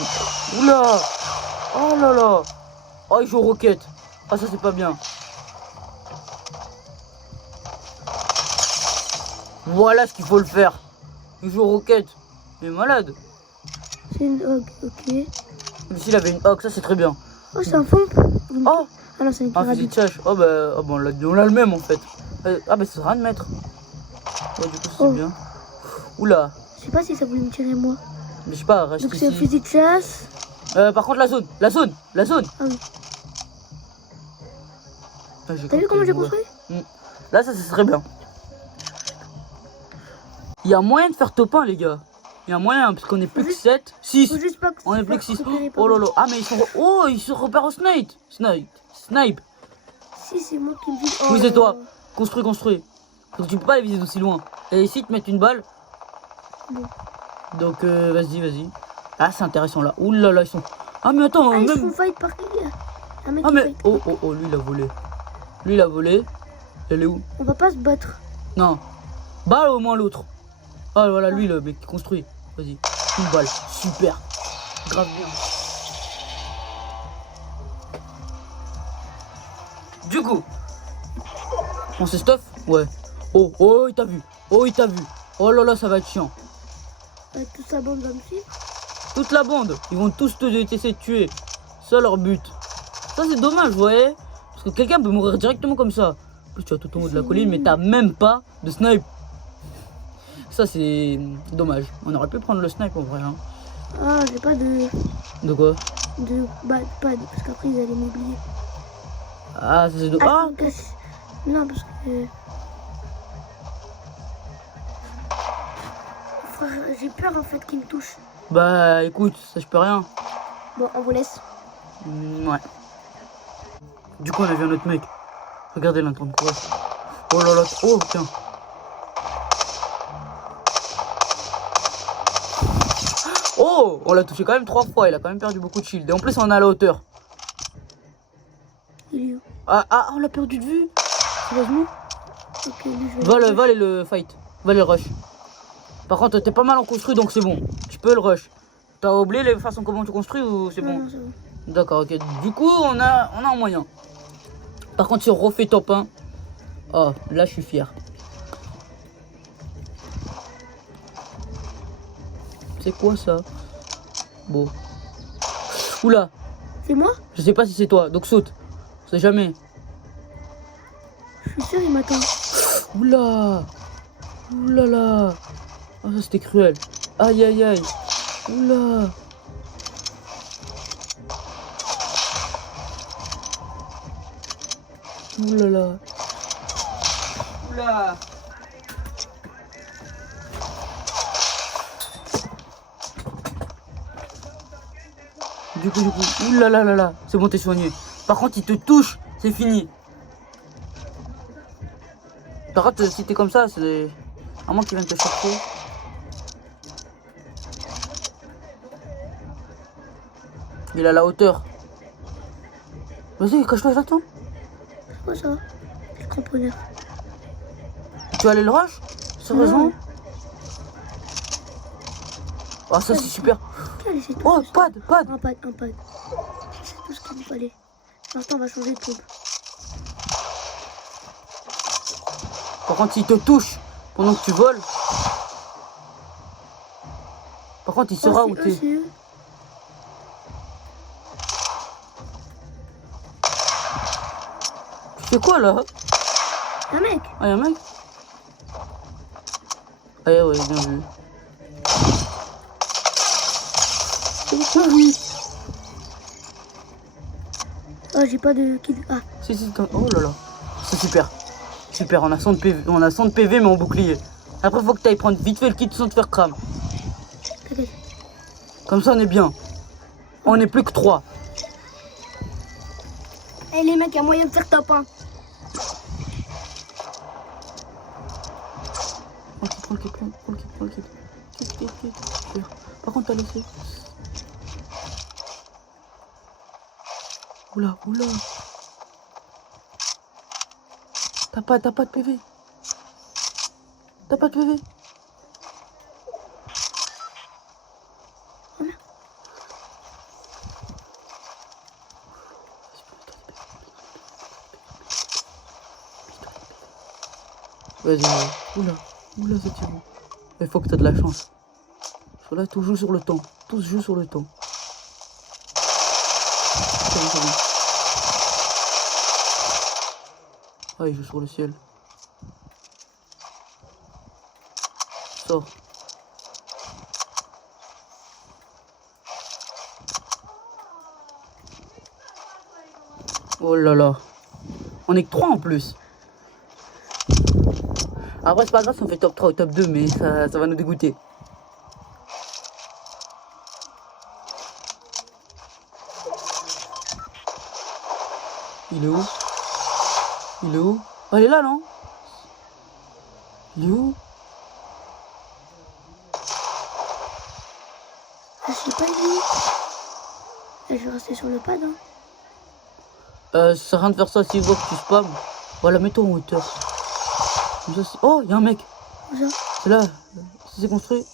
Oula. Oh là là. Oh, il joue aux roquettes. Ah, ça c'est pas bien. Voilà ce qu'il faut le faire. Il joue aux roquettes. Il est malade. C'est une hog, ok. Mais s'il avait une hog, ça c'est très bien. Oh, c'est un fond. Oh, Ah non, c'est une un fusil carabine. de chasse. Oh bah, oh, bah on l'a le même en fait. Ah bah c'est rien de mettre. Ouais, du coup c'est Oh. bien. Oula. Je sais pas si ça voulait me tirer moi. Mais je sais pas, reste Donc c'est un ici. fusil de chasse. Par contre la zone. Ah oui. Ah, j'ai T'as vu capté, comment j'ai je vois. construit? Là ça serait bien. Il y a moyen de faire top 1 les gars. Il y a moyen parce qu'on est plus que 7. 6. Faut juste pas que On est faut plus pas que 6. repérer par Oh là moi. là. Ah mais ils sont... Oh ils se repèrent au snipe. Snipe. Si, c'est moi qui me dis. Oui Oh c'est là toi. là. Construis. Donc tu peux pas les viser d'aussi loin. Et ici te mettre une balle. Bon. Donc vas-y. Ah c'est intéressant là. Ouh là là ils sont... Ah mais attends, Ah, ils se même... font fight par qui là? Un mec Ah qui mais... fight. Oh, lui il a volé. Elle est où? On va pas se battre. Non. Balle au moins l'autre. Ah voilà, lui le mec qui construit. Vas-y. Une balle. Super. Grave bien. Du coup. On se stuff? Ouais. Oh, il t'a vu. Oh là là, ça va être chiant. Toute sa bande va me suivre. Toute la bande, ils vont tous essayer de tuer. C'est leur but. Ça c'est dommage, vous voyez. Parce que quelqu'un peut mourir directement comme ça. En plus tu as tout en haut de la colline, mais t'as même pas de snipe. Ça c'est dommage. On aurait pu prendre le snipe en vrai. Hein. Ah, j'ai pas de. De quoi? Pas de. Parce qu'après ils allaient m'oublier. Ah, ça c'est dommage. Ah, Ah, non, parce que. Frère, j'ai peur en fait qu'il me touche. bah écoute, ça je peux rien. Bon, on vous laisse. Ouais. Du coup on a vu un autre mec. Regardez là en train de courir. Oh là là. Oh tiens. Oh, on l'a touché quand même 3 fois. Il a quand même perdu beaucoup de shield. Et en plus on est à la hauteur. Il est où? Ah, on l'a perdu de vue. Sérieusement. Ok, lui, je vais. Va le fight. Va le rush. Par contre, t'es pas mal en construit donc c'est bon. Tu peux le rush. T'as oublié les façons comment tu construis ou c'est Non, bon? non, c'est bon. D'accord, ok. Du coup, on a un moyen. Par contre, si on refait top 1, oh, là je suis fier. C'est quoi ça? Bon. Oula, C'est moi? je sais pas si c'est toi, donc saute. On sait jamais. Je suis sûr, il m'attend. Oula. Oulala. Oh, ça c'était cruel. Aïe aïe aïe. Oula. Oulala. Oula. Du coup, oulala, c'est bon, t'es soigné. Par contre, il te touche, c'est fini. Par contre, si t'es comme ça, c'est... À moins qu'il vienne te chercher. Il a la hauteur. Vas-y, cache-toi, j'attends. C'est quoi ça? Le cramponneur. Tu vas aller le rush? Sérieusement? Non. Oh, ça c'est super. Allez, c'est tout. Oh, pad. Un pad. C'est tout ce qu'il nous fallait. Maintenant, on va changer de pompe. Par contre, s'il te touche pendant que tu voles. Par contre, il saura où t'es. C'est eux. Tu fais quoi là? Un mec. Ah, y'a un mec? Ah, ouais, bien vu. Oh oui. Oh, j'ai pas de kill. Ah, Si, oh là là. C'est super. Super, on a 100 de PV, mais en bouclier. Après, faut que t'ailles prendre vite fait le kit sans te faire cram. t'inquiète. Comme ça, on est bien. On est plus que 3. Eh les mecs, y a moyen de faire top 1. Prends le kit. Kit. Par contre, t'as laissé. Oula. T'as pas de PV. T'as pas de PV. Vas-y, oula, c'est tirant. Il faut que t'aies de la chance. Parce que là, tout joue sur le temps. Tout se joue sur le temps. C'est bon. Ah, il joue sur le ciel. Sors. Oh là là. On est que 3 en plus. Après, c'est pas grave si on fait top 3 ou top 2, mais ça va nous dégoûter. Il est où? Il est où? Oh, elle est là, non? Il est où? Je sais pas lui. Je vais rester sur le pad. Hein. Ça sert à rien de faire ça s'il voit que tu spams. Voilà, mets-toi en hauteur. Comme ça, oh, il y a un mec. C'est là. C'est construit.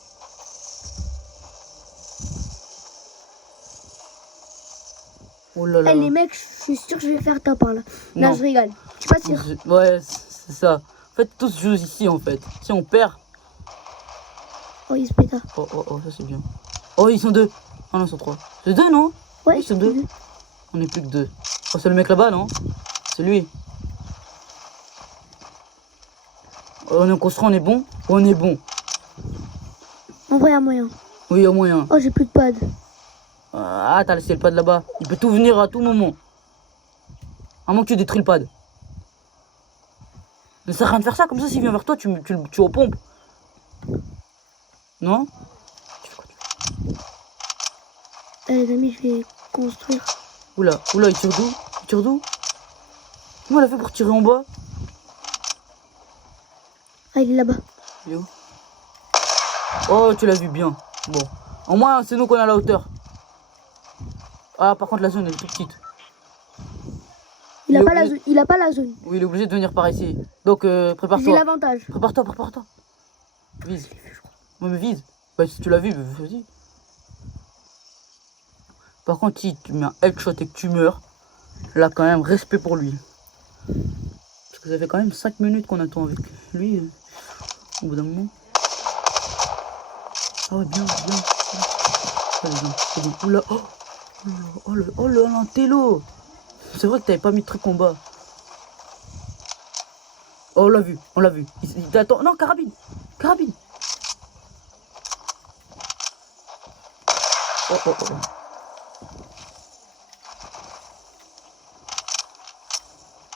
Oh là là. Eh, les mecs, je suis sûr que je vais faire top 1 là. Non. Non, je rigole. Je suis pas sûr. Ouais, c'est ça. En fait, tous jouent ici en fait. Si on perd. Oh, il se péta. Oh, ça c'est bien. Oh, ils sont 2. Ah non, ils sont 3. C'est 2, non? Ouais, ils sont 2. On est plus que 2. Oh, c'est le mec là-bas, non? C'est lui. Oh, on est construit, on est bon? On est bon. En vrai, il y a moyen. Oui, il y a moyen. Oh, j'ai plus de pad. Ah, t'as laissé le pad là-bas. Il peut tout venir à tout moment. À moins que tu détruis le pad. Mais ça sert à rien de faire ça, comme ça, s'il vient vers toi, tu au pompe. Non? Allez, les amis, je vais construire. Oula, il tire d'où? Comment elle a fait pour tirer en bas? Ah, il est là-bas. Il est où? Oh, tu l'as vu bien. Bon. Au moins, c'est nous qu'on a la hauteur. Ah, par contre, la zone, elle est toute petite. Il a pas la zone. Oui, il est obligé de venir par ici. Donc, J'ai prépare-toi. l'avantage. Prépare-toi. Vise. Ouais, mais vise. Bah, si tu l'as vu, vas-y. Par contre, si tu mets un headshot et que tu meurs, là, quand même, respect pour lui. Parce que ça fait quand même 5 minutes qu'on attend avec lui. Au bout d'un moment. Ah ouais, bien. C'est bon. Oula, oh l'intello. C'est vrai que t'avais pas mis de truc en bas. Oh, on l'a vu. Il t'attend. Non, carabine. Oh.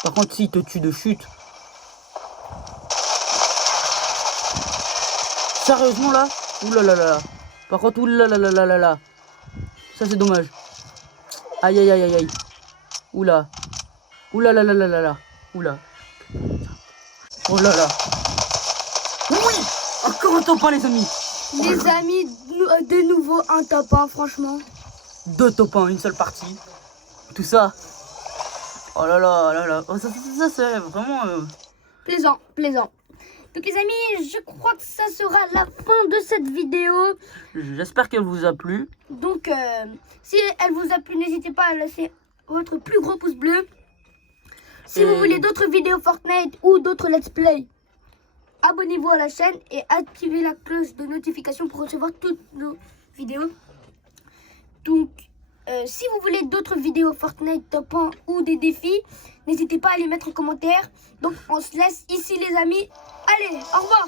Par contre, s'il te tue de chute. Sérieusement là? Oulala. Par contre, oulala. Ça c'est dommage. Aïe. Oula. Oulala. Oula. Oh là là. Oui! Encore un top 1 les amis. Les amis, de nouveau un top 1, franchement. 2 top 1, une seule partie. Tout ça. Oh là là. Oh, ça c'est vraiment... Plaisant. Donc les amis, je crois que ça sera la fin de cette vidéo. J'espère qu'elle vous a plu. Donc, si elle vous a plu, n'hésitez pas à laisser votre plus gros pouce bleu. Si vous voulez d'autres vidéos Fortnite ou d'autres let's play, abonnez-vous à la chaîne et activez la cloche de notification pour recevoir toutes nos vidéos. Donc, si vous voulez d'autres vidéos Fortnite top 1 ou des défis, n'hésitez pas à les mettre en commentaire. Donc, on se laisse ici les amis. Allez, au revoir!